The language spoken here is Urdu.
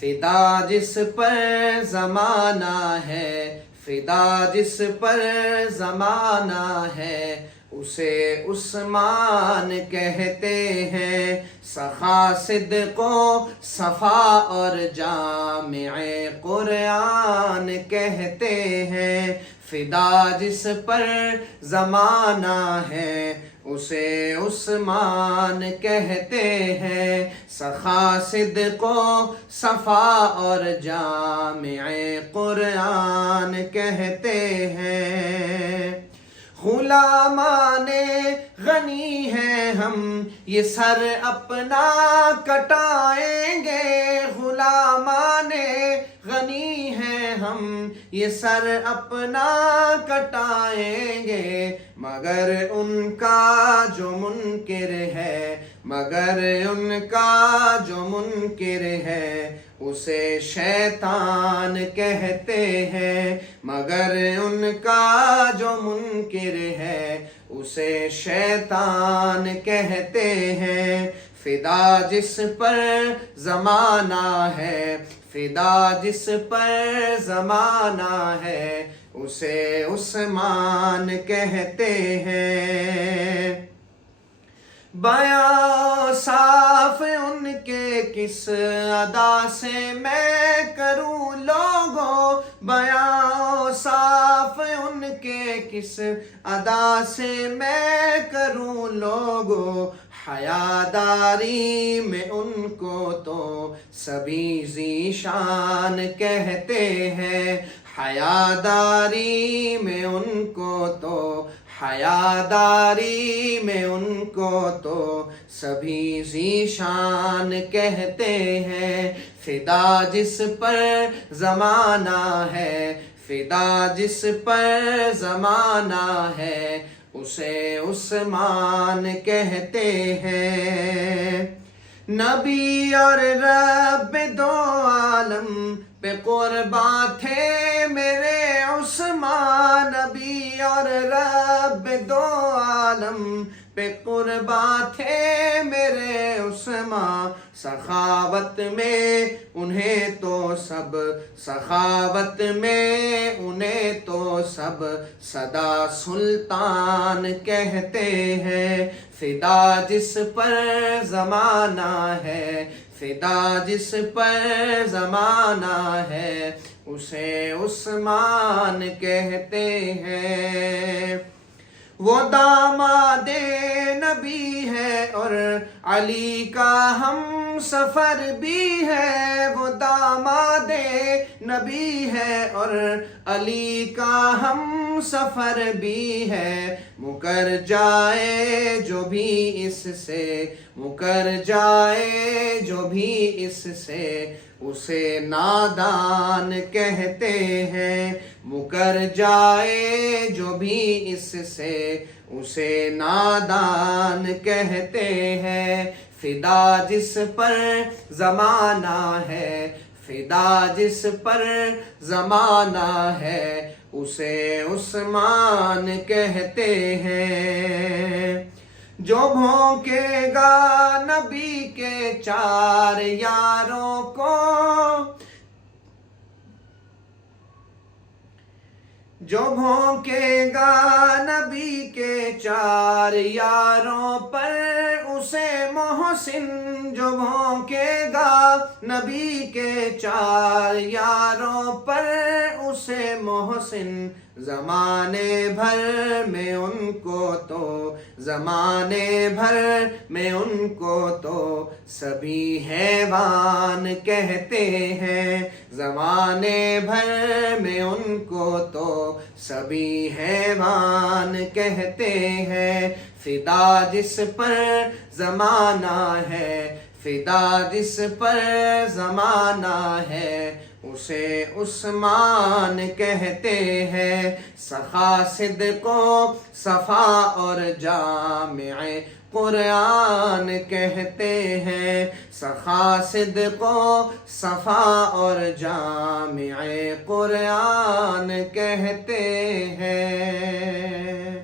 فدا جس پر زمانہ ہے، فدا جس پر زمانہ ہے، اسے عثمان کہتے ہیں۔ سخا صدق و صفا اور جامع قرآن کہتے ہیں۔ فدا جس پر زمانہ ہے، اسے عثمان کہتے ہیں۔ سخا صدق و صفا اور جامع قرآن کہتے ہیں۔ غلامان غنی ہیں ہم، یہ سر اپنا کٹائیں گے۔ غلامان غنی ہیں ہم، یہ سر اپنا کٹائیں گے۔ مگر ان کا جو منکر ہے، مگر ان کا جو منکر ہے، اسے شیطان کہتے ہیں۔ مگر ان کا جو منکر ہے، اسے شیطان کہتے ہیں۔ فدا جس پر زمانہ ہے، فدا جس پر زمانہ ہے، اسے عثمان کہتے ہیں۔ بیاں صاف ان کے کس ادا سے میں کروں لوگو، بیاں صاف ان کے کس ادا سے میں کروں لوگو۔ حیاداری میں ان کو تو سبھی ذی شان کہتے ہیں۔ حیاداری میں ان کو تو، حیاداری میں ان کو تو سبھی ذی شان کہتے ہیں۔ فدا جس پر زمانہ ہے، فدا جس پر زمانہ ہے، اسے عثمان کہتے ہیں۔ نبی اور رب دو عالم پہ قرباں تھے میرے عثمان۔ نبی اور رب دو عالم پہ قرباں تھے میرے عثمان۔ سخاوت میں انہیں تو سب، سخاوت میں انہیں تو سب سدا سلطان کہتے ہیں۔ فدا جس پر زمانہ ہے، فدا جس پر زمانہ ہے، اسے عثمان کہتے ہیں۔ وہ داماد نبی ہے اور علی کا ہم سفر بھی ہے۔ وہ داماد نبی ہے اور علی کا ہم سفر بھی ہے۔ مکر جائے جو بھی اس سے، مکر جائے جو بھی اس سے، اسے نادان کہتے ہیں۔ مکر جائے جو بھی اس سے، اسے نادان کہتے ہیں۔ فدا جس پر زمانہ ہے، فدا جس پر زمانہ ہے، اسے عثمان کہتے ہیں۔ جو بھونکے گا نبی کے چار یاروں کو، جو بھونکے گا نبی کے چار یاروں پر، اسے محسن۔ جو بھونکے گا نبی کے چار یاروں پر، اسے محسن۔ زمانے بھر میں ان کو تو، زمانے بھر میں ان کو تو سبھی حیوان کہتے ہیں۔ زمانے بھر میں ان کو تو سبھی حیوان کہتے ہیں۔ فدا جس پر زمانہ ہے، فدا جس پر زمانہ ہے، اسے عثمان کہتے ہیں۔ سخا صدق و صفا اور جامع قرآن کہتے ہیں۔ سخا صدق و صفا اور جامع قرآن کہتے ہیں۔